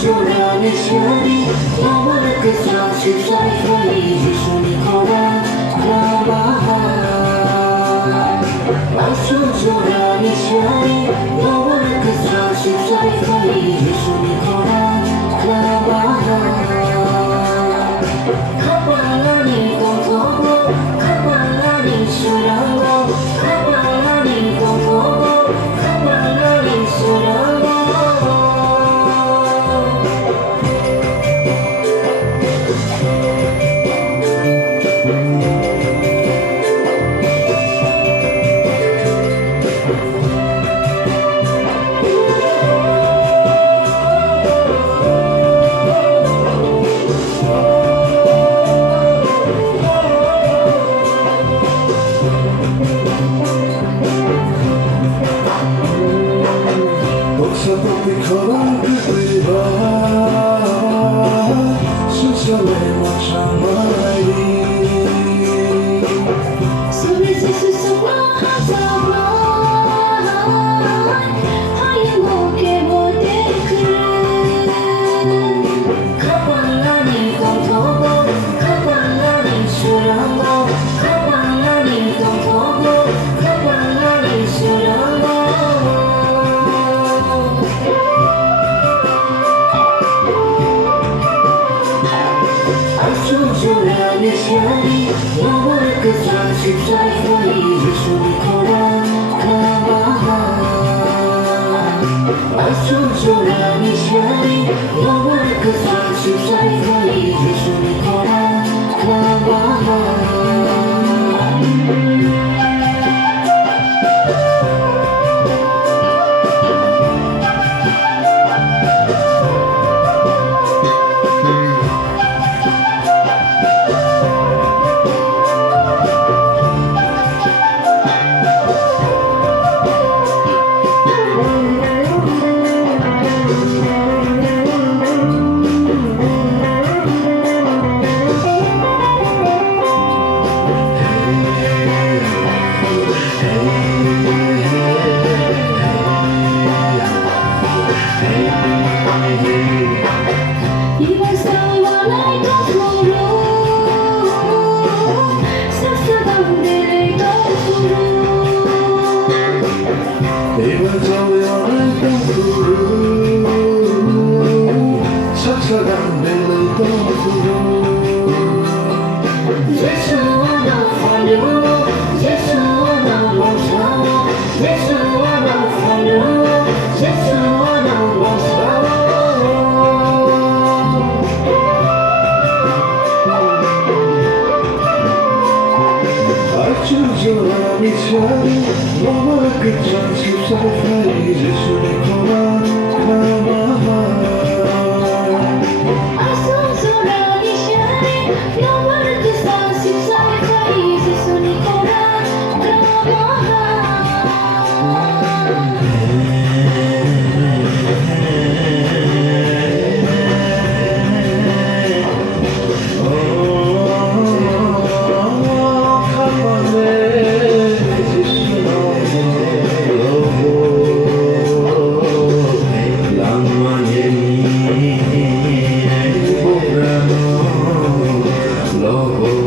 조라는 시간이 영원한 그 상식 사이에 이주순이 거라 아주 조라는 시간이 영원한 그 상식 사이에 이주순이 거라 가발라니 고도고 가발라니 수라고 가발라니 고도고 가발라니 수라고 서부미커런 그의 밤 수선의 마창마이 소리새 수수와 하사와 하얀목의 모델들 가발라니 고도고 가발라니 수라고 가발라니 고도고 가발라니 수라고 조라는 시간이 영원한 그 상식 사이에 이주순이 거라 아주 조라는 시간이 영원한 그 상식 사이에 이주순이 거라 이번 사와 나의 거꾸로 싹싹한 데를 거꾸로 이번 저와 나의 거꾸로 삭삭한 벨의 거꾸로 Yes, I wanna find you. Yes, I wanna want you. Yes, I wanna find you. Yes, I wanna want you. 아주 조라니 시간이 영원한 그 상식 사이에 이주순이 거라 아주 조라니 시간이 영원한 그 상식 사이에 이주순이 거라 Logo